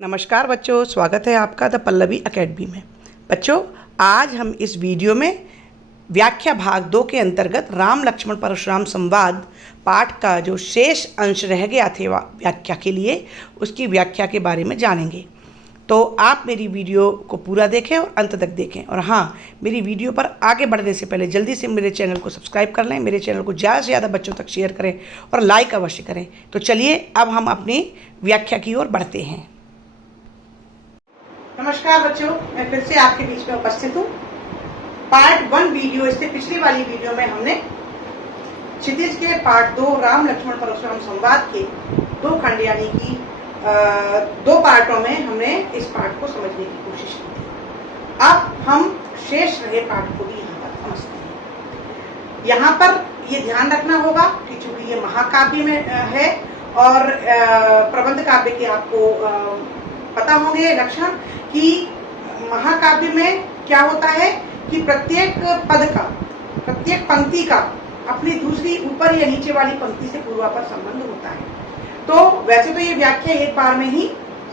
नमस्कार बच्चों, स्वागत है आपका द पल्लवी एकेडमी में। बच्चों, आज हम इस वीडियो में व्याख्या भाग 2 के अंतर्गत राम लक्ष्मण परशुराम संवाद पाठ का जो शेष अंश रह गया थे व्याख्या के लिए, उसकी व्याख्या के बारे में जानेंगे। तो आप मेरी वीडियो को पूरा देखें और अंत तक देखें। और हाँ, मेरी वीडियो पर आगे बढ़ने से पहले जल्दी से मेरे चैनल को सब्सक्राइब कर लें, मेरे चैनल को ज़्यादा से ज़्यादा बच्चों तक शेयर करें और लाइक अवश्य करें। तो चलिए अब हम अपनी व्याख्या की ओर बढ़ते हैं। नमस्कार बच्चों, मैं फिर से आपके बीच में उपस्थित हूँ। पार्ट 1 वीडियो, इससे पिछली वाली वीडियो में हमने क्षितिज के पार्ट 2 राम लक्ष्मण परशुराम संवाद के 2 खंड यानी कि 2 पार्टों में हमने इस पाठ को समझने की कोशिश की थी। अब हम शेष रहे पाठ को भी यहाँ पर समझते हैं। यहाँ पर ये ध्यान रखना होगा कि चूंकि ये महाकाव्य में है और प्रबंध काव्य के आपको पता होंगे लक्षण कि महाकाव्य में क्या होता है कि प्रत्येक पद का, प्रत्येक पंक्ति का अपनी दूसरी ऊपर या नीचे वाली पंक्ति से पूर्वापर संबंध होता है। तो वैसे तो ये व्याख्या एक बार में ही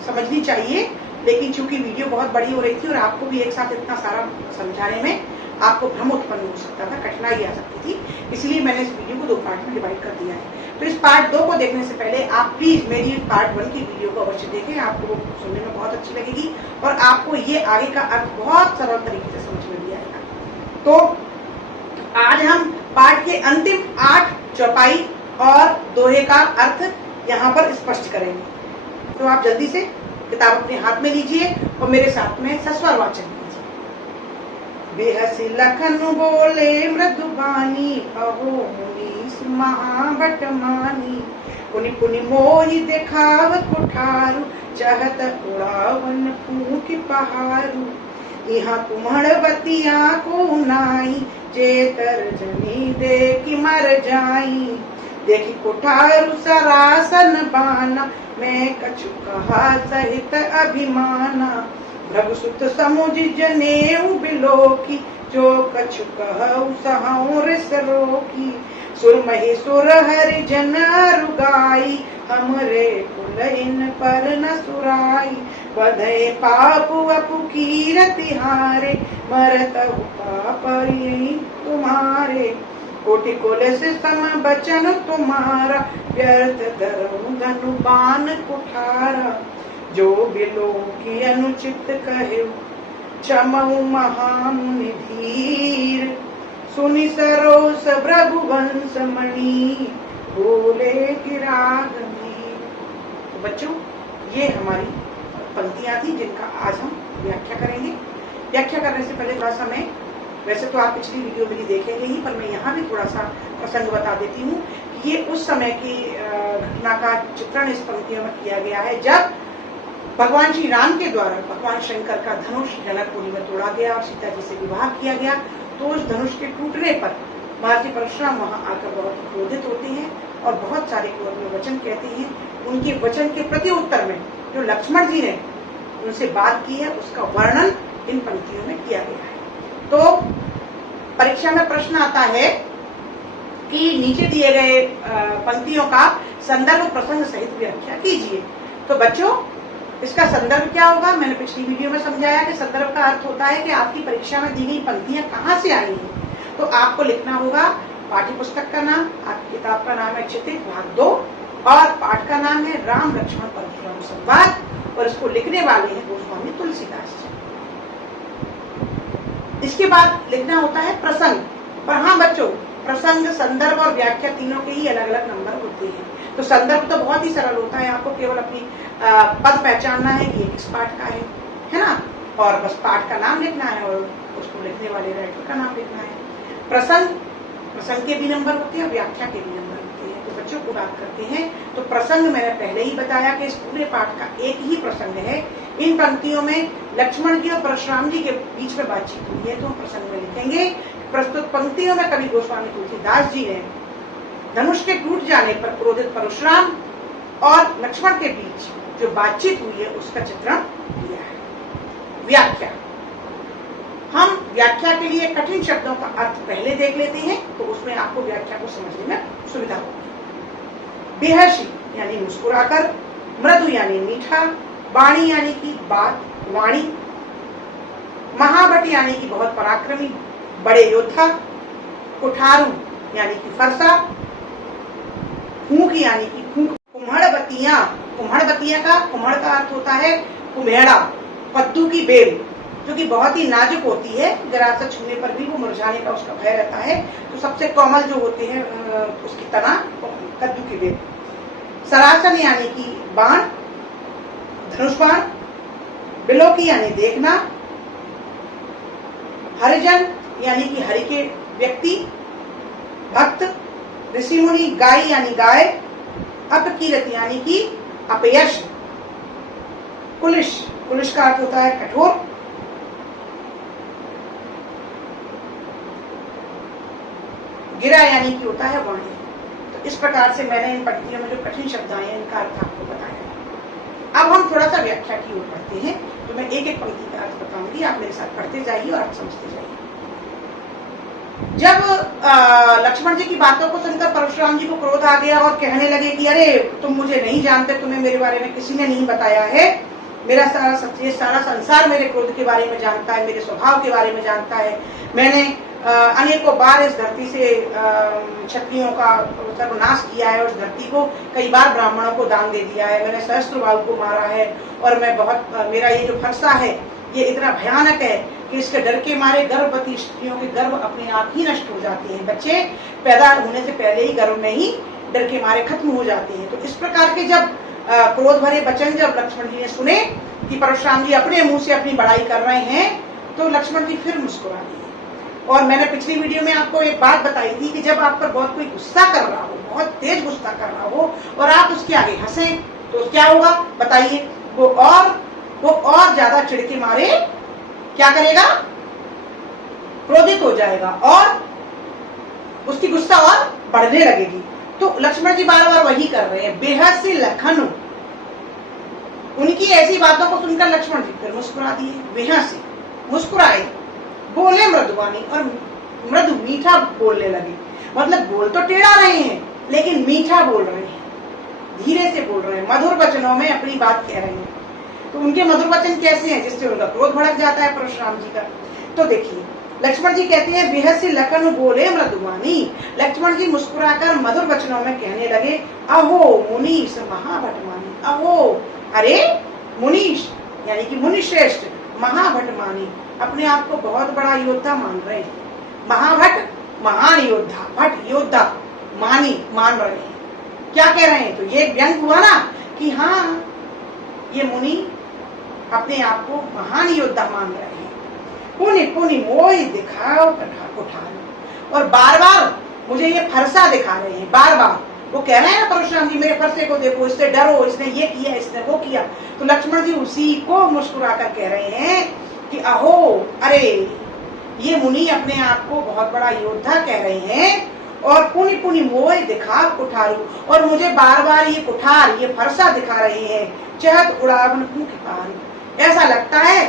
समझनी चाहिए, लेकिन चूंकि वीडियो बहुत बड़ी हो रही थी और आपको भी एक साथ इतना सारा समझाने में आपको भ्रम उत्पन्न हो सकता था, कठिनाई आ सकती थी, इसलिए मैंने इस वीडियो को 2 पार्ट में डिवाइड कर दिया है। तो इस पार्ट 2 को देखने से पहले आप प्लीज मेरी पार्ट 1 की वीडियो को अवश्य देखें, आपको सुनने में बहुत अच्छी लगेगी और आपको ये आगे का अर्थ बहुत सरल तरीके से समझ में भी आएगा। तो आज हम पाठ के अंतिम 8 चौपाई और दोहे का अर्थ यहाँ पर स्पष्ट करेंगे। तो आप जल्दी से किताब अपने हाथ में लीजिए और मेरे साथ में सस्वर वाचन कीजिए। बेहसी लखन बोले मृदुबानी, अहो मुनीस महाबट मानी। पुनि पुनि मोहि देखाव कुठारु, चहत उड़ावन फूक पहारू। यहाँ कुम्हड़वतिया को नाई, चेतर जनी देखी मर जाई। देखी कुठारु सरासन बाना, मैं कछु कहा सहित अभिमाना। भ्रगुसुत समुझ जनेऊ बिलोकी, जो कछु कहु सहु रिस रोकी। सुरमहि सुर हरि जन रुगाई, हमरे कुल इन पर न सुराई। बधे पापु अपु कीरति हारे, मरतहु पाप तुम्हारे। कोटि कुल से सम बचन तुम्हारा, व्यर्थ धरहु धनु बाण कुठारा। जो बिलो की अनुचित कहे, क्षमऊ महामुनि धीर। सुनि सरोस भृगुवंश मणि, बोले गिरागमीर। तो बच्चों, ये हमारी पंक्तियां थी जिनका आज हम व्याख्या करेंगे। व्याख्या करने से पहले थोड़ा सा मैं, वैसे तो आप पिछली वीडियो मेरी देखेंगे ही, पर मैं यहाँ भी थोड़ा सा प्रसंग बता देती हूँ कि ये उस समय की घटना का चित्रण इस पंक्तियों में किया गया है जब भगवान श्री राम के द्वारा भगवान शंकर का धनुष जनकपुरी में तोड़ा गया और सीता जी से विवाह किया गया। तो उस धनुष के टूटने पर महर्षि परशुराम वहां आकर बहुत क्रोधित होते हैं और बहुत सारे क्रोध वचन कहते हैं। उनके वचन के प्रति उत्तर में जो लक्ष्मण जी ने उनसे बात की है, उसका वर्णन इन पंक्तियों में किया गया है। तो परीक्षा में प्रश्न आता है कि नीचे दिए गए पंक्तियों का संदर्भ प्रसंग सहित व्याख्या कीजिए। तो बच्चों, इसका संदर्भ क्या होगा? मैंने पिछली वीडियो में समझाया कि संदर्भ का अर्थ होता है कि आपकी परीक्षा में दी गई पंक्तियां कहाँ से आई हैं। तो आपको लिखना होगा पाठ्य पुस्तक का नाम, आपकी किताब का नाम है क्षितिज भाग 2 और पाठ का नाम है राम लक्ष्मण परशुराम संवाद और इसको लिखने वाले हैं गोस्वामी तुलसीदास जी। इसके बाद लिखना होता है प्रसंग। पर हाँ बच्चों, प्रसंग, संदर्भ और व्याख्या तीनों के ही अलग अलग नंबर होते हैं। तो संदर्भ तो बहुत ही सरल होता है, आपको केवल अपनी पद पहचानना है कि ये किस पाठ का है ना, और बस पाठ का नाम लिखना है और उसको लिखने वाले राइटर का नाम लिखना है। प्रसंग के भी नंबर होते हैं, व्याख्या के भी नंबर होते हैं। तो बच्चों को बात करते हैं। तो प्रसंग मैंने पहले ही बताया कि इस पूरे पाठ का एक ही प्रसंग है। इन पंक्तियों में लक्ष्मण जी और परशुराम जी के बीच में बातचीत हुई है, तो हम प्रसंग में लिखेंगे। प्रस्तुत पंक्तियों में कवि गोस्वामी तुलसीदास जी ने धनुष के टूट जाने पर क्रोधित परशुराम और लक्ष्मण के बीच जो बातचीत हुई है उसका चित्रण किया है। व्याख्या, हम व्याख्या के लिए कठिन शब्दों का अर्थ पहले देख लेते हैं, तो उसमें आपको व्याख्या को समझने में सुविधा होगी। बेहसी यानी मुस्कुराकर, मृदु यानी मीठा, वाणी यानी कि बात, वाणी। महाभट यानी कि बहुत पराक्रमी, बड़े योद्धा। कुठारू यानी कि फरसा। फूंक यानी कि फूंक। कुम्हड़बतियां, कुम्हड़बतियां का, कुम्हड़ का अर्थ होता है कुम्हेड़ा, कद्दू की बेल, जो कि बहुत ही नाजुक होती है, जरा सा छूने पर भी वो मुरझाने का उसका भय रहता है। तो सबसे कोमल जो होते हैं उसकी तना, कद्दू की बेल। सरासन यानी कि बाण, धनुष बाण। बिलोकी यानी देखना। हरिजन यानी कि हरि के व्यक्ति, भक्त। ऋषि मुनि, गाय यानी गाय। अपकीर्ति यानी कि अपयश। कुलिश, कुलिश का अर्थ होता है कठोर। गिरा यानी कि होता है वाणी। तो इस प्रकार से मैंने इन पंक्तियों में जो कठिन शब्द आए हैं इनका अर्थ आपको बताया। अब हम थोड़ा सा व्याख्या की ओर बढ़ते हैं, तो मैं एक एक पंक्ति का अर्थ बताऊंगी, आप मेरे साथ पढ़ते जाइए और अर्थ समझते जाइए। जब लक्ष्मण जी की बातों को सुनकर परशुराम जी को क्रोध आ गया और कहने लगे कि अरे तुम मुझे नहीं जानते, तुम्हें मेरे बारे में किसी ने नहीं बताया है, मेरा सारा संसार मेरे क्रोध के बारे में जानता है, मेरे स्वभाव के बारे में जानता है। मैंने अनेकों बार इस धरती से क्षत्रियों का सर्वनाश किया है, और उस धरती को कई बार ब्राह्मणों को दान दे दिया है, मैंने सहस्त्रबाहु को मारा है, और मैं बहुत मेरा ये जो फरसा है ये इतना भयानक है कि इसके डर के मारे गर्भवती स्त्रियों के गर्भ अपने आप ही नष्ट हो जाते हैं, बच्चे पैदा होने से पहले ही गर्भ में ही डर के मारे खत्म हो जाते हैं। तो इस प्रकार के जब क्रोध भरे वचन जब लक्ष्मण जी ने सुने कि परशुराम जी अपने मुंह से अपनी बड़ाई कर रहे हैं, तो लक्ष्मण जी फिर मुस्कुरा दिए। और मैंने पिछली वीडियो में आपको एक बात बताई थी कि जब आप पर बहुत कोई गुस्सा कर रहा हो, बहुत तेज गुस्सा कर रहा हो, और आप उसके आगे हंसे, तो क्या होगा बताइए? वो और ज्यादा चिढ़ के मारे क्या करेगा? क्रोधित हो जाएगा और उसकी गुस्सा और बढ़ने लगेगी। तो लक्ष्मण जी बार बार वही कर रहे हैं, बेहद से लखन। उनकी ऐसी बातों को सुनकर लक्ष्मण जी फिर मुस्कुरा दिए, बेहद से मुस्कुराए, बोले मृदुवानी, और मृदु मीठा बोलने लगे। मतलब बोल तो टेढ़ा रहे हैं लेकिन मीठा बोल रहे हैं, धीरे से बोल रहे हैं, मधुर वचनों में अपनी बात कह रहे हैं। तो उनके मधुर वचन कैसे हैं जिससे उनका क्रोध भड़क जाता है परशुराम जी का? तो देखिए लक्ष्मण जी कहते हैं बेहद से लखन बोले मृदुवानी। लक्ष्मण जी मुस्कुराकर मधुर वचनों में कहने लगे, अहो मुनीश महाभटमानी। अहो, अरे मुनीश यानी कि मुनि श्रेष्ठ, महाभटमानी, अपने आप को बहुत बड़ा योद्धा मान रहे हैं। महाभट महान योद्धा, भट योद्धा, मानी मान रहे हैं। क्या कह रहे हैं? तो ये व्यंग हुआ ना कि हाँ ये मुनि अपने आप को महान योद्धा मान रहे हैं। पुनि पुनि मोहि दिखाओ कुठार, और बार बार मुझे ये फरसा दिखा रहे हैं। बार बार वो कह रहे हैं परशुराम जी मेरे फरसे को देखो, इससे डरो, इसने ये किया, इसने वो किया। तो लक्ष्मण जी उसी को मुस्कुराकर कह रहे हैं कि अहो, अरे ये मुनि अपने आप को बहुत बड़ा योद्धा कह रहे हैं, और पुनि पुनि मोहि दिखा कुठारू, और मुझे बार बार ये कुठार, ये फरसा दिखा रहे हैं। चहत उड़ावन फूंक पहाड़, ऐसा लगता है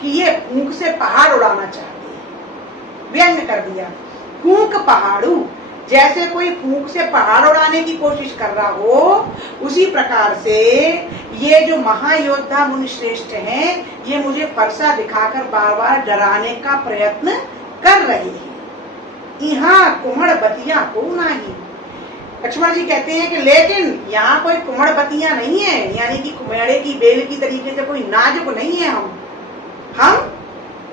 कि ये फूंक से पहाड़ उड़ाना चाहते हैं। व्यंग कर दिया, फूंक पहाड़ू, जैसे कोई फूंक से पहाड़ उड़ाने की कोशिश कर रहा हो, उसी प्रकार से ये जो महायोद्धा मुनि श्रेष्ठ हैं, ये मुझे फरसा दिखाकर बार बार डराने का प्रयत्न कर रहे हैं। यहाँ कुम्हड़बतियां को नहीं। लक्ष्मण जी कहते हैं कि लेकिन यहाँ कोई कुम्हड़बतियां नहीं है, यानी कि कुम्हेड़े की बेल की तरीके से कोई नाजुक नहीं है। हम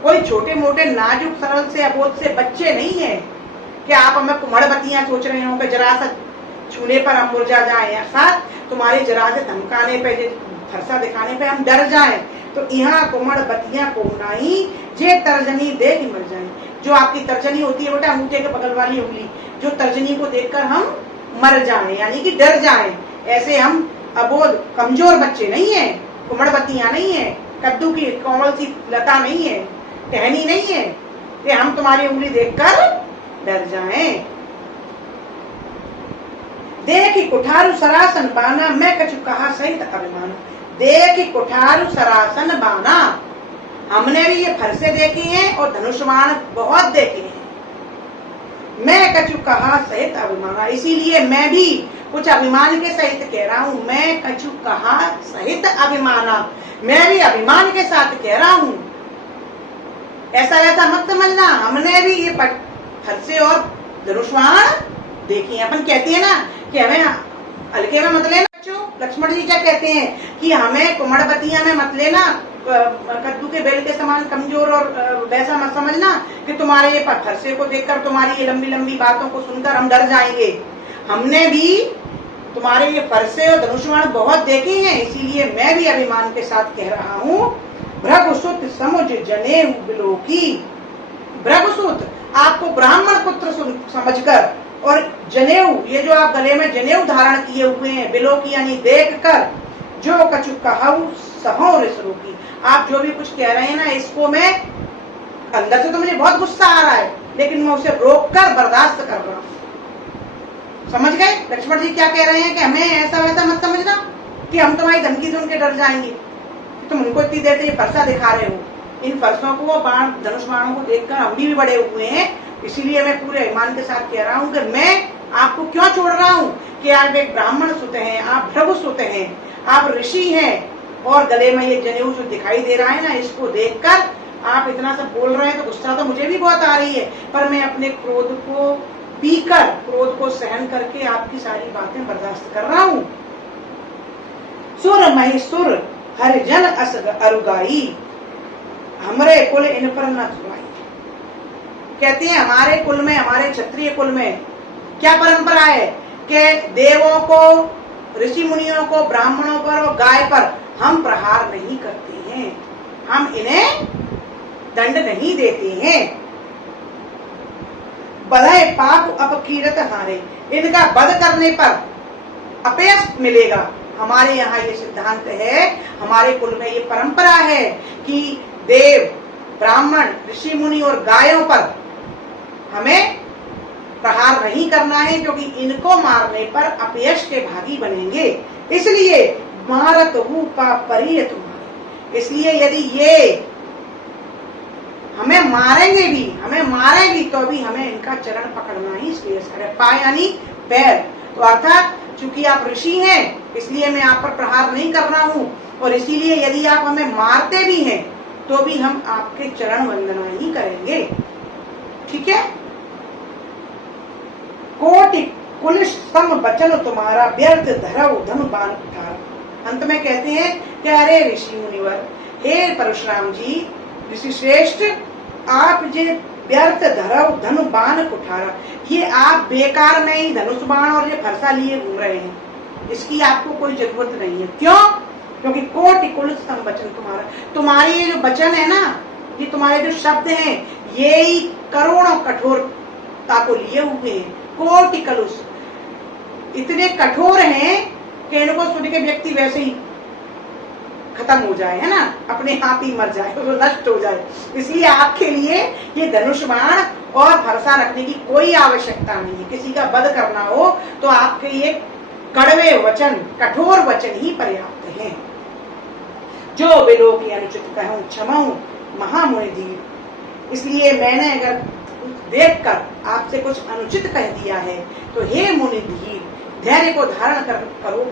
कोई छोटे मोटे नाजुक सरल से अबोध से बच्चे नहीं है कि आप हमें कुम्हड़बतियां सोच रहे हो कि जरा सा छूने पर हम मुरझा जाए, या साथ तुम्हारे जरा से धमकाने पे, फरसा दिखाने पे हम डर जाएं। तो यहाँ कुम्हड़बतियां को नहीं, जे तर्जनी देख मर जाए। जो आपकी तर्जनी होती है बेटा, अंगूठे के बगल वाली उंगली, जो तर्जनी को देखकर हम मर जाएं, यानी कि डर जाएं, ऐसे हम अबोध कमजोर बच्चे नहीं है, कुम्हड़बतियां नहीं है, कद्दू की कोमल सी लता नहीं है, टहनी नहीं है कि हम तुम्हारी उंगली देखकर डर जाएं। देख कुठारू सरासन बाना, मैं कछु कहा सहित अभिमान। देख कुठारू सरासन बाना, हमने भी ये फरसे देखे हैं और धनुष्मान बहुत देखे हैं। मैं कछु कहा सहित अभिमाना, इसीलिए मैं भी कुछ अभिमान के सहित कह रहा हूँ। मैं कछु कहा सहित अभिमाना, मैं भी अभिमान के साथ कह रहा हूँ। ऐसा ऐसा मत समझना, हमने भी ये फरसे और धनुष बाण देखी है। अपन कहती है ना कि हमें हल्के में मत लेना बच्चों। लक्ष्मण जी क्या कहते हैं कि हमें कुमड़बतिया में मत लेना, कद्दू के बेल के समान कमजोर और वैसा मत समझना कि तुम्हारे ये फरसे को देखकर, तुम्हारी ये लंबी लंबी बातों को सुनकर हम डर जाएंगे। हमने भी तुम्हारे ये फरसे और धनुष्बाण बहुत देखे हैं, इसीलिए मैं भी अभिमान के साथ कह रहा हूँ। भृगुसुत समुझ जनेऊ बिलोकी, भृगुसुत आपको ब्राह्मण पुत्र समझकर, और जनेऊ ये जो आप गले में जनेऊ धारण किए हुए हैं, बिलोकी यानी देखकर, जो कछु कहूँ सहो रिसरोकी, आप जो भी कुछ कह रहे हैं ना, इसको मैं अंदर से तो मुझे बहुत गुस्सा आ रहा है, लेकिन मैं उसे रोककर बर्दाश्त कर रहा हूँ। समझ गए लक्ष्मण जी क्या कह रहे हैं कि हमें ऐसा वैसा मत समझना कि हम तुम्हारी धमकी से उनके डर जाएंगे। तुम उनको इतनी देर से ये फरसा दिखा रहे हो, इन फरसों को, बाण धनुष बाणों को देखकर हम भी बड़े हुए हैं, इसीलिए मैं पूरे ईमान के साथ कह रहा हूँ कि मैं आपको क्यों छोड़ रहा हूँ कि आप एक ब्राह्मण सुत हैं, आप भृगु सुत हैं, आप ऋषि हैं, और गले में ये जनेऊ जो दिखाई दे रहा है ना, इसको देखकर आप इतना सब बोल रहे हैं, तो गुस्सा तो मुझे भी बहुत आ रही है, पर मैं अपने क्रोध को पीकर, क्रोध को सहन करके आपकी सारी बातें बर्दाश्त कर रहा हूँ। सुर महिसुर हरिजन अस अरुगाई, हमरे कुल इन पर न छुआई। कहते हैं हमारे कुल में, हमारे क्षत्रिय कुल में क्या परंपरा है कि देवों को, ऋषि मुनियों को, ब्राह्मणों पर और गाय पर हम प्रहार नहीं करते हैं, हम इन्हें दंड नहीं देते हैं। बधाए पाप अपकीरत हारे, इनका वध करने पर अपयश मिलेगा। हमारे यहाँ ये सिद्धांत है, हमारे कुल में ये परंपरा है कि देव, ब्राह्मण, ऋषि मुनि और गायों पर हमें प्रहार नहीं करना है, क्योंकि इनको मारने पर अपयश के भागी बनेंगे। इसलिए मारत हूँ पाप परिय तुम्हारे, इसलिए यदि ये हमें मारेंगे भी, हमें मारे भी, तो भी हमें इनका चरण पकड़ना ही श्रेयस्कर है। पा यानी पैर, तो अर्थात चूंकि आप ऋषि हैं, इसलिए मैं आप पर प्रहार नहीं कर रहा हूँ, और इसीलिए यदि आप हमें मारते भी हैं तो भी हम आपके चरण वंदना ही करेंगे। ठीक है। कोटि कुल सम बचन तुम्हारा, व्यर्थ धरव धनु बाण कुठार। अंत में कहते हैं कि अरे ऋषि मुनिवर, हे परशुराम जी, ऋषि श्रेष्ठ, आप जे व्यर्थ धरव धनु बाण कुठारा, ये आप बेकार में ही धनुष बाण और ये फरसा लिए घूम रहे हैं, इसकी आपको कोई जरूरत नहीं है। क्यों? क्योंकि कोटि कुल सम वचन तुम्हारा, तुम्हारे ये जो वचन है ना, ये तुम्हारे जो शब्द हैं, ये ही करोड़ों कठोरता को लिए हुए हैं। कोटि कलुष, इतने कठोर हैं कि इनको सुन के व्यक्ति वैसे ही खत्म हो जाए, है ना, अपने हाथ ही मर जाए, वो नष्ट हो जाए। इसलिए आपके लिए ये धनुष बाण और फरसा रखने की कोई आवश्यकता नहीं है। किसी का वध करना हो तो आपके ये कड़वे वचन, कठोर वचन ही पर्याप्त हैं। जो बिलो की अनुचित कहूं क्षमाऊं महामुनि धीर, इसलिए मैंने अगर देखकर आपसे कुछ अनुचित कह दिया है तो हे मुनि धीर, धैर्य को धारण करो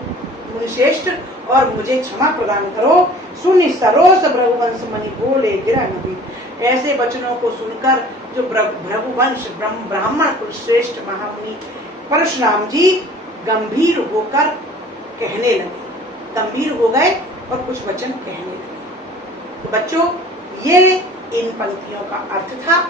मुनि श्रेष्ठ, और मुझे क्षमा प्रदान करो। सुनि सरोस भृगुवंश मणि बोले गिरा नबी, ऐसे वचनों को सुनकर जो भृगुवंश ब्राह्मण कुल श्रेष्ठ महामुनि परशुराम जी गंभीर होकर कहने लगे, गंभीर हो गए और कुछ वचन कहने लगे। तो बच्चों, ये इन पंक्तियों का अर्थ था।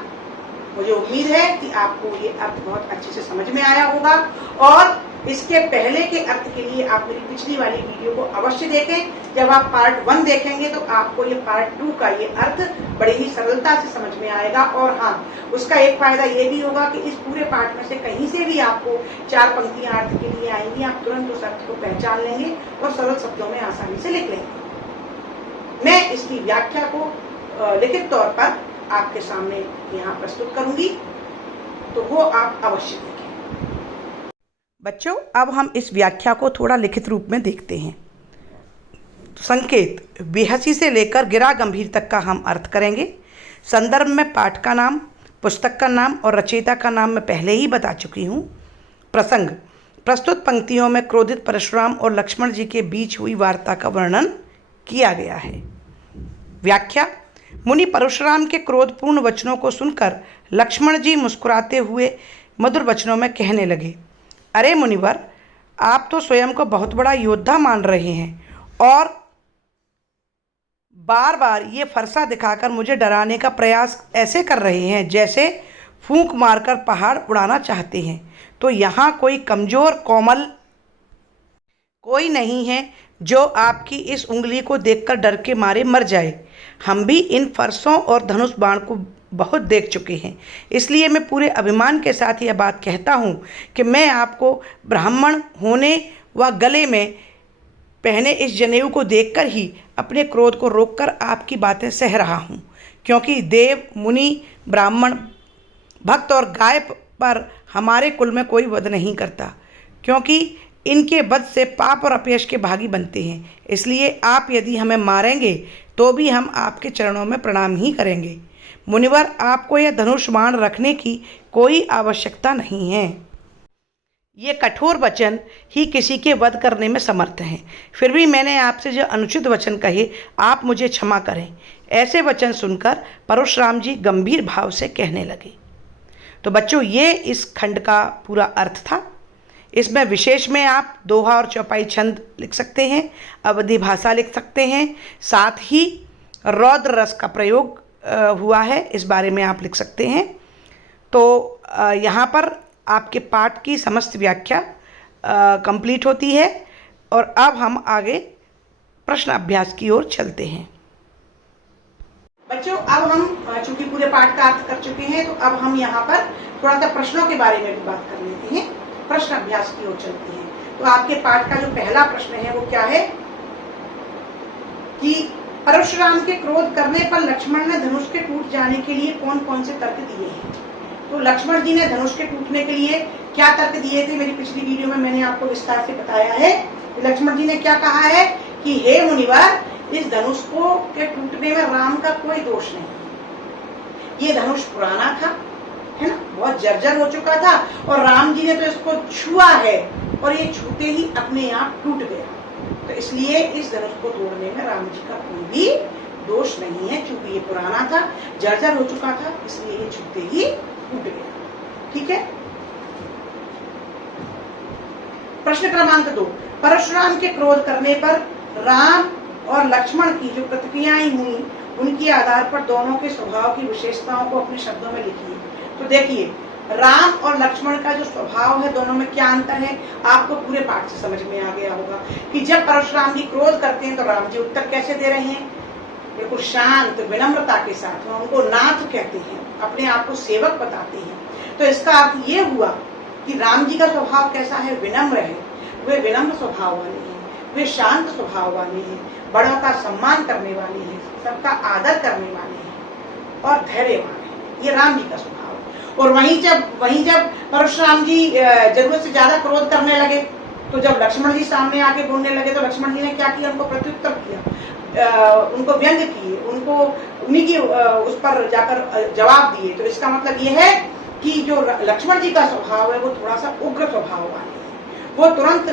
मुझे उम्मीद है कि आपको ये अर्थ बहुत अच्छे से समझ में आया होगा, और इसके पहले के अर्थ के लिए आप मेरी पिछली वाली वीडियो को अवश्य देखें। जब आप पार्ट 1 देखेंगे तो आपको ये पार्ट 2 का ये अर्थ बड़ी ही सरलता से समझ में आएगा। और हाँ, उसका एक फायदा ये भी होगा कि इस पूरे पार्ट में से कहीं से भी आपको 4 पंक्तियां अर्थ के लिए आएंगी, आप तुरंत उस अर्थ को पहचान लेंगे और सरल शब्दों में आसानी से लिख लेंगे। मैं इसकी व्याख्या को लिखित तौर पर आपके सामने यहाँ प्रस्तुत करूंगी, तो वो आप अवश्य देखें। बच्चों, अब हम इस व्याख्या को थोड़ा लिखित रूप में देखते हैं। संकेत: बेहसी से लेकर गिरा गंभीर तक का हम अर्थ करेंगे। संदर्भ में पाठ का नाम, पुस्तक का नाम और रचयिता का नाम मैं पहले ही बता चुकी हूँ। प्रसंग: प्रस्तुत पंक्तियों में क्रोधित परशुराम और लक्ष्मण जी के बीच हुई वार्ता का वर्णन किया गया है। व्याख्या। मुनि परशुराम के क्रोधपूर्ण वचनों को सुनकर लक्ष्मण जी मुस्कुराते हुए मधुर वचनों में कहने लगे, अरे मुनिवर, आप तो स्वयं को बहुत बड़ा योद्धा मान रहे हैं और बार बार ये फरसा दिखाकर मुझे डराने का प्रयास ऐसे कर रहे हैं जैसे फूंक मारकर पहाड़ उड़ाना चाहते हैं। तो यहाँ कोई कमज़ोर कोमल कोई नहीं है जो आपकी इस उंगली को देखकर डर के मारे मर जाए। हम भी इन फरसों और धनुष बाण को बहुत देख चुके हैं, इसलिए मैं पूरे अभिमान के साथ यह बात कहता हूँ कि मैं आपको ब्राह्मण होने व गले में पहने इस जनेऊ को देखकर ही अपने क्रोध को रोककर आपकी बातें सह रहा हूँ, क्योंकि देव, मुनि, ब्राह्मण, भक्त और गाय पर हमारे कुल में कोई वध नहीं करता, क्योंकि इनके वध से पाप और अपयश के भागी बनते हैं। इसलिए आप यदि हमें मारेंगे तो भी हम आपके चरणों में प्रणाम ही करेंगे। मुनिवर, आपको यह धनुष बाण रखने की कोई आवश्यकता नहीं है। ये कठोर वचन ही किसी के वध करने में समर्थ हैं। फिर भी मैंने आपसे जो अनुचित वचन कहे, आप मुझे क्षमा करें। ऐसे वचन सुनकर परशुराम जी गंभीर भाव से कहने लगे। तो बच्चों, ये इस खंड का पूरा अर्थ था। इसमें विशेष में आप दोहा और चौपाई छंद लिख सकते हैं, अवधि भाषा लिख सकते हैं, साथ ही रौद्र रस का प्रयोग हुआ है, इस बारे में आप लिख सकते हैं। तो यहाँ पर आपके पाठ की समस्त व्याख्या कंप्लीट होती है और अब हम आगे प्रश्न अभ्यास की ओर चलते हैं। बच्चों, अब हम चूंकि पूरे पाठ का अर्थ कर चुके हैं, तो अब हम यहाँ पर थोड़ा सा प्रश्नों के बारे में भी बात कर लेते हैं, प्रश्न अभ्यास की ओर चलते हैं। तो आपके पाठ का जो पहला प्रश्न है वो क्या है कि परशुराम के क्रोध करने पर लक्ष्मण ने धनुष के टूट जाने के लिए कौन कौन से तर्क दिए हैं। तो लक्ष्मण जी ने धनुष के टूटने के लिए क्या तर्क दिए थे, मेरी पिछली वीडियो में मैंने आपको विस्तार से बताया है। लक्ष्मण जी ने क्या कहा है कि हे मुनिवर, इस धनुष को के टूटने में राम का कोई दोष नहीं। ये धनुष पुराना था, है ना, बहुत जर्जर हो चुका था और राम जी ने तो इसको छुआ है और ये छूते ही अपने आप टूट गया। तो इसलिए इस धनुष को तोड़ने में राम जी का कोई भी दोष नहीं है, क्योंकि ये पुराना था, जर्जर हो चुका था, इसलिए ये छूते ही टूट गया। ठीक है। प्रश्न क्रमांक 2, परशुराम के क्रोध करने पर राम और लक्ष्मण की जो प्रतिक्रियाएं हुई, उनके आधार पर दोनों के स्वभाव की विशेषताओं को अपने शब्दों में लिखिए। तो देखिए, राम और लक्ष्मण का जो स्वभाव है, दोनों में क्या अंतर है, आपको पूरे पाठ से समझ में आ गया होगा कि जब परशुराम जी क्रोध करते हैं तो राम जी उत्तर कैसे दे रहे हैं, बिल्कुल शांत विनम्रता के साथ। उनको नाथ कहते हैं, अपने आप को सेवक बताते हैं। तो इसका अर्थ ये हुआ कि राम जी का स्वभाव कैसा है, विनम्र है। वे विनम्र स्वभाव वाले हैं, वे शांत स्वभाव वाले हैं, बड़ों का सम्मान करने वाले हैं, सबका आदर करने वाले हैं और धैर्यवान है। ये राम जी का स्वभाव। और वहीं जब परशुराम जी जरूरत से ज्यादा क्रोध करने लगे, तो जब लक्ष्मण जी सामने आके बोलने लगे तो लक्ष्मण जी ने क्या किया, उनको प्रत्युत्तर किया, उनको व्यंग किए, उनको उन्हीं की उस पर जाकर जवाब दिए। तो इसका मतलब ये है कि जो लक्ष्मण जी का स्वभाव है वो थोड़ा सा उग्र स्वभाव वाले हैं। वो तुरंत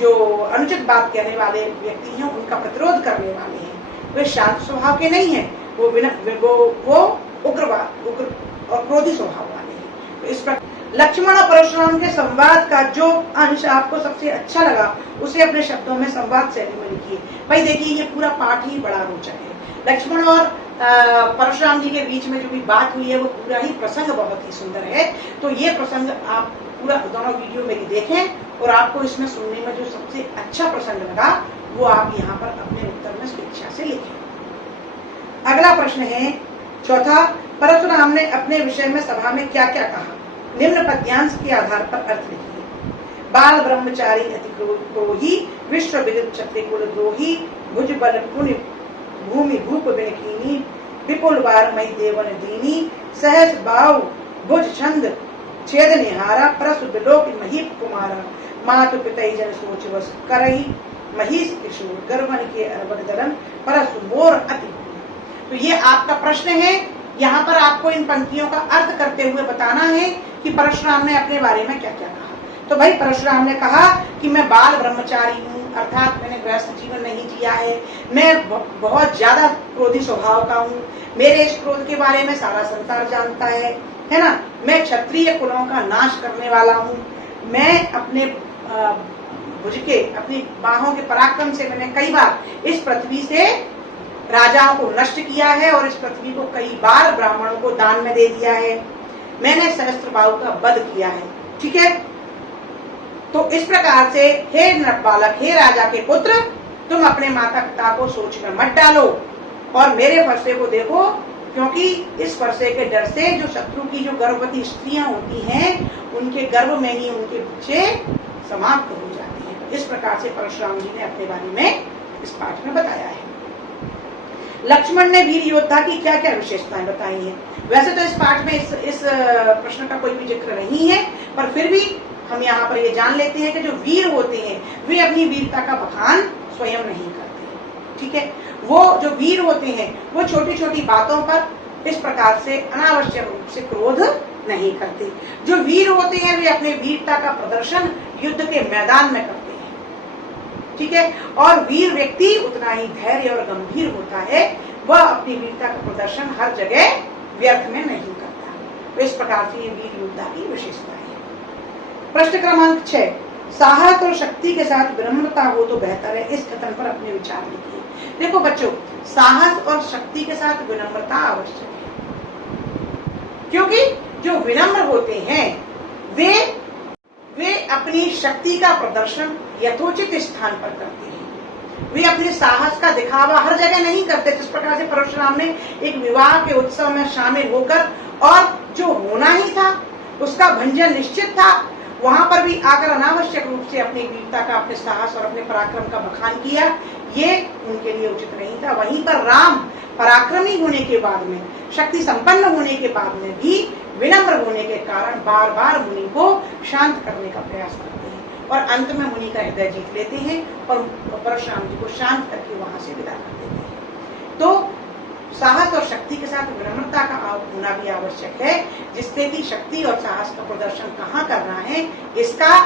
जो अनुचित बात कहने वाले व्यक्ति हैं उनका प्रतिरोध करने वाले हैं। वे शांत स्वभाव के नहीं है, वो उग्र और क्रोधी स्वभाव वाले हैं। तो इस पर लक्ष्मण और परशुराम के संवाद का जो अंश आपको सबसे अच्छा लगा उसे अपने शब्दों में संवाद शैली में लिखिए। भाई देखिए, ये पूरा पाठ ही बड़ा रोचक है। लक्ष्मण और परशुराम जी के बीच में जो भी बात हुई है वो पूरा ही प्रसंग बहुत ही सुंदर है। तो ये प्रसंग आप पूरा दोनों वीडियो मेरी देखें और आपको इसमें सुनने में जो सबसे अच्छा प्रसंग लगा वो आप यहाँ पर अपने उत्तर में स्वेच्छा से लिखें। अगला प्रश्न है चौथा, परशुराम ने अपने विषय में सभा में क्या क्या कहा, निम्न पद्यांश के आधार पर अर्थ लिखिए। बाल ब्रह्मचारी अति क्रोही, विश्व विदित क्षत्रिय कुल द्रोही, भुज बल पुण्य भूमि भूप बिनकीनी, विपुल बार मई देवन दीनी, सहज बाव भुज छंद छेद निहारा, परसु बिलोक महीप कुमारा, मातु पितई जन सोच वस करही, महिष किशोर गर्भन के अरबन दलन, परसु मोर अति। तो ये आपका प्रश्न है। यहाँ पर आपको इन पंक्तियों का अर्थ करते हुए बताना है कि परशुराम ने अपने बारे में क्या क्या कहा। तो भाई परशुराम ने कहा कि मैं बाल ब्रह्मचारी हूँ, अर्थात मैंने गृहस्थ जीवन नहीं जिया है, मैं बहुत ज्यादा क्रोधी स्वभाव का हूँ, मेरे इस क्रोध के बारे में सारा संसार जानता है ना। मैं क्षत्रिय कुलों का नाश करने वाला हूँ, मैं अपने भुज के, अपनी बाहों के पराक्रम से मैंने कई बार इस पृथ्वी से राजाओं को नष्ट किया है और इस पृथ्वी को कई बार ब्राह्मणों को दान में दे दिया है, मैंने सहस्त्रबाहु का वध किया है, ठीक है। तो इस प्रकार से हे नर बालक, हे राजा के पुत्र, तुम अपने माता पिता को सोच में मत डालो और मेरे फरसे को देखो, क्योंकि इस फरसे के डर से जो शत्रु की जो गर्भवती स्त्रियां होती हैं उनके गर्भ में ही उनके बच्चे समाप्त हो जाते हैं। तो इस प्रकार से परशुराम जी ने अपने बारे में इस पाठ में बताया है। लक्ष्मण ने वीर योद्धा की क्या क्या विशेषताएं बताई हैं। वैसे तो इस पाठ में इस प्रश्न का कोई भी जिक्र नहीं है, पर फिर भी हम यहाँ पर ये जान लेते हैं कि जो वीर होते हैं वे अपनी वीरता का बखान स्वयं नहीं करते, ठीक है। वो जो वीर होते हैं वो छोटी छोटी बातों पर इस प्रकार से अनावश्यक रूप से क्रोध नहीं करते। जो वीर होते हैं वे अपने वीरता का प्रदर्शन युद्ध के मैदान में करते हैं, ठीक है। और वीर व्यक्ति उतना ही धैर्य और गंभीर होता है, वह अपनी वीरता का प्रदर्शन हर जगह व्यर्थ में नहीं करता। तो इस प्रकार से ये वीर योद्धा की विशेषता है। प्रश्न क्रमांक 6, साहस और शक्ति के साथ विनम्रता हो तो बेहतर है, इस कथन पर अपने विचार लिखिए। देखो बच्चों, साहस और शक्ति के साथ विनम्रता आवश्यक है, क्योंकि जो विनम्र होते हैं वे अपनी शक्ति का प्रदर्शन यथोचित स्थान पर करते हैं, वे अपने साहस का दिखावा हर जगह नहीं करते। जिस प्रकार से परशुराम ने एक विवाह के उत्सव में शामिल होकर और जो होना ही था उसका भंजन निश्चित था, वहां पर भी आकर अनावश्यक रूप से अपनी वीरता का, अपने साहस और अपने पराक्रम का बखान किया, ये उनके लिए उचित नहीं था। वहीं पर राम पराक्रमी होने के बाद में, शक्ति संपन्न होने के बाद में भी विनम्र होने के कारण बार बार मुनि को शांत करने का प्रयास करते हैं और अंत में मुनि का हृदय जीत लेते हैं और परशुराम जी को शांत करके वहां से विदा कर देते हैं। तो साहस और शक्ति के साथ विनम्रता का होना भी आवश्यक है, जिससे कि शक्ति और साहस का प्रदर्शन कहाँ करना है इसका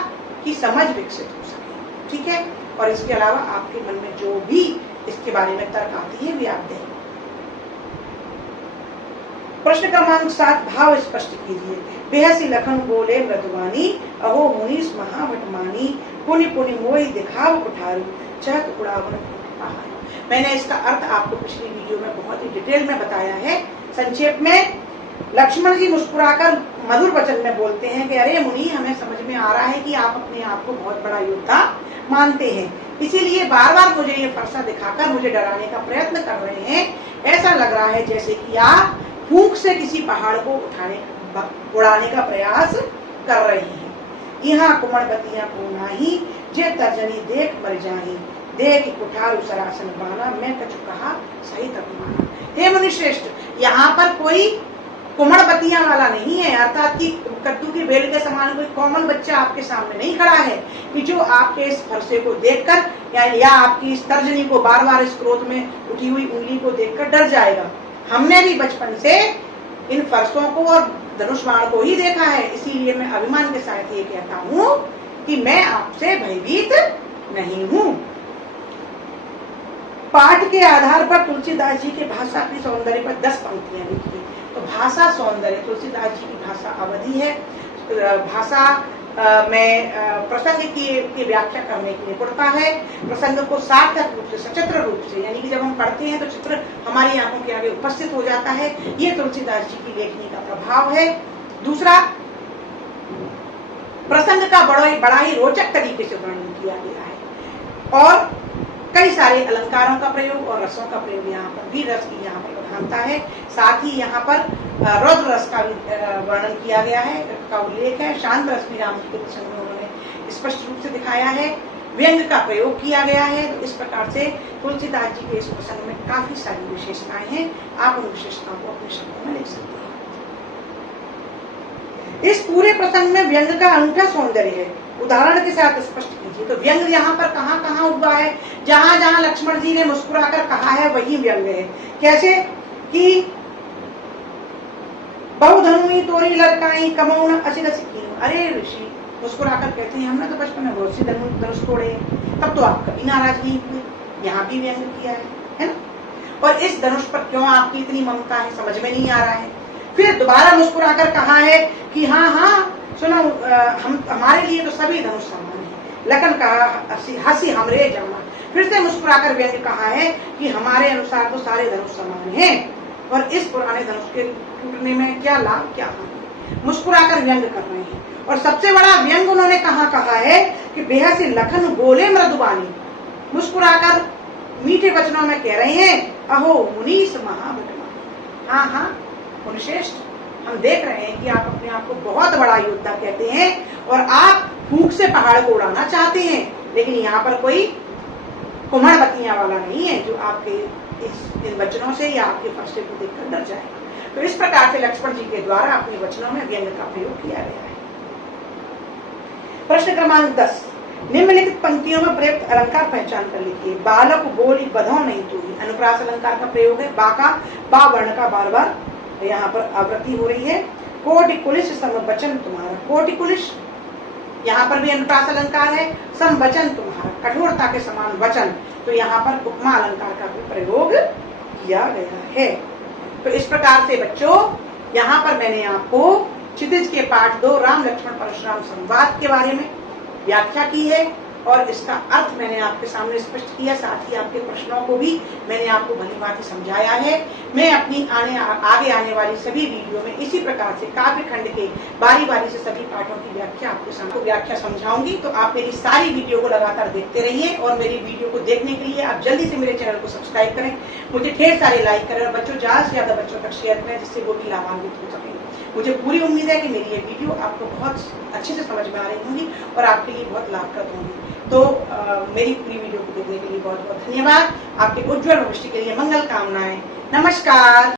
की समझ विकसित हो सके, ठीक है। और इसके अलावा आपके मन में जो भी इसके बारे में तर्क आती है वे आप दें। प्रश्न क्रमांक 7, भाव स्पष्ट कीजिए। बेहसी लखन बोले मृदुवानी, अहो मुनीस महावटमानी, पुनि पुनि मोहि दिखाव कुठारू, चहत उड़ावन पहाड़। मैंने इसका अर्थ आपको पिछली वीडियो में बहुत ही डिटेल में बताया है। संक्षेप में लक्ष्मण जी मुस्कुराकर मधुर वचन में बोलते हैं कि अरे मुनि, हमें समझ में आ रहा है कि आप अपने आप को बहुत बड़ा योद्धा मानते हैं, इसीलिए बार बार मुझे ये फरसा दिखाकर मुझे डराने का प्रयत्न कर रहे हैं। ऐसा लग रहा है जैसे कि आप फूंक से किसी पहाड़ को उड़ाने का प्रयास कर रहे हैं। यहाँ कुमड़बतियां को नाही, जे तर्जनी देख मर जाही, देख कुठारू सरासन बाना, मैं कछु कहा सही तत्माना। हे मुनि श्रेष्ठ, यहाँ पर कोई कुमड़बतियां वाला नहीं है, अर्थात कि कद्दू की बेल के समान कोई कॉमन बच्चा आपके सामने नहीं खड़ा है कि जो आपके इस फरसे को देखकर या आपकी इस तर्जनी को, बार बार इस क्रोध में उठी हुई उंगली को देखकर डर जाएगा। हमने भी बचपन से इन फरसों को और धनुष बाण को ही देखा है, इसीलिए मैं अभिमान के साथ ये कहता हूँ कि मैं आपसे भयभीत नहीं हूँ। पाठ के आधार पर तुलसीदास जी के भाषा की सौंदर्य पर 10 पंक्तियां लिखी। तो भाषा सौंदर्य, तुलसीदास जी की भाषा अवधि है। भाषा में प्रसंग की व्याख्या करने की निपुणता है, प्रसंग को सार्थक रूप से, सचित्र रूप से, यानी कि जब हम पढ़ते हैं तो चित्र हमारी आंखों के आगे उपस्थित हो जाता है। ये तुलसीदास जी की लेखनी का प्रभाव है। दूसरा, प्रसंग का बड़ा ही रोचक तरीके से वर्णन किया गया है और कई सारे अलंकारों का प्रयोग और रसों का प्रयोग, यहाँ पर वीर रस की यहाँ पर प्रधानता है। साथ ही यहाँ पर रौद्र रस का वर्णन किया गया है, का उल्लेख है। शांत रस भी राम जी के प्रसंग में उन्होंने स्पष्ट रूप से दिखाया है। व्यंग का प्रयोग किया गया है। तो इस प्रकार से तुलसीदास जी के इस प्रसंग में काफी सारी विशेषताएं हैं। आप उन विशेषताओं को अपने शब्दों में लिख सकते हैं। इस पूरे प्रसंग में व्यंग का अनूठा सौंदर्य है, उदाहरण के साथ स्पष्ट कीजिए। तो व्यंग यहाँ पर कहाँ कहाँ हुआ है? जहां जहां लक्ष्मण जी ने मुस्कुराकर कहा है वही व्यंग है। कैसे कि बहुधनुई तोरी लड़काई कमौन असिरस कीन। अरे ऋषि, मुस्कुराकर कहते हैं हमने तो बचपन में बहुत सी धनुष तोड़े हैं, तब तो आप कभी नाराज नहीं हुए, यहाँ भी व्यंग किया है ना। और इस धनुष पर क्यों आपकी इतनी ममता है, समझ में नहीं आ रहा है। फिर दोबारा मुस्कुराकर कहा है कि हाँ हाँ सुनो, हम हमारे लिए तो सभी धनुष समान है। लखन कहा हंसी हमरे जामा। फिर से मुस्कुराकर व्यंग कहा है कि हमारे अनुसार तो सारे धनुष समान हैं और इस पुराने धनुष के टूटने में क्या लाभ क्या हानि। मुस्कुराकर व्यंग कर रहे हैं। और सबसे बड़ा व्यंग उन्होंने कहा है कि बेहद से लखन बोले मृदुबानी। मुस्कुराकर मीठे वचनों में कह रहे हैं अहो मुनीस महाबलवान। हाँ हाँ मुनिश्रेष्ठ, हम देख रहे हैं कि आप अपने आप को बहुत बड़ा योद्धा कहते हैं और आप फूंक से पहाड़ को उड़ाना चाहते हैं, लेकिन यहाँ पर कोई कुम्हड़ बत्तियां वाला नहीं है जो आपके इन वचनों से या आपके फैसले को देखकर डर जाए। तो इस प्रकार से लक्ष्मण जी के द्वारा अपने वचनों में व्यंग का प्रयोग किया गया है। प्रश्न क्रमांक 10, निम्नलिखित पंक्तियों में प्रयुक्त अलंकार पहचान कर लिखिए। बालक बोली बधो नहीं तू। अनुप्रास अलंकार का प्रयोग है। बा का बा वर्ण का बार बार यहाँ पर आवृत्ति हो रही है। कोटि कुलिश सम वचन तुम्हारा। कोटि कुलिश यहाँ पर भी अनुप्रास अलंकार है। सम वचन तुम्हारा, कठोरता के समान वचन, तो यहाँ पर उपमा अलंकार का भी प्रयोग किया गया है। तो इस प्रकार से बच्चों यहाँ पर मैंने आपको क्षितिज के पाठ 2 राम लक्ष्मण परशुराम संवाद के बारे में व्याख्या की है और इसका अर्थ मैंने आपके सामने स्पष्ट किया, साथ ही आपके प्रश्नों को भी मैंने आपको भली भांति समझाया है। मैं अपनी आगे आने वाली सभी वीडियो में इसी प्रकार से काव्य खंड के बारी बारी से सभी पाठों की व्याख्या आपके सामने व्याख्या समझाऊंगी। तो आप मेरी सारी वीडियो को लगातार देखते रहिए और मेरी वीडियो को देखने के लिए आप जल्दी से मेरे चैनल को सब्सक्राइब करें, मुझे ढेर सारे लाइक करें और बच्चों ज्यादा से ज्यादा बच्चों तक शेयर करें जिससे वो भी लाभान्वित हो सकें। मुझे पूरी उम्मीद है कि मेरी ये वीडियो आपको बहुत अच्छे से समझ में आ रही होंगी और आपके लिए बहुत लाभप्रद होंगी। तो मेरी पूरी वीडियो को देखने के लिए बहुत बहुत धन्यवाद। आपके उज्जवल भविष्य के लिए मंगल कामनाएं। नमस्कार।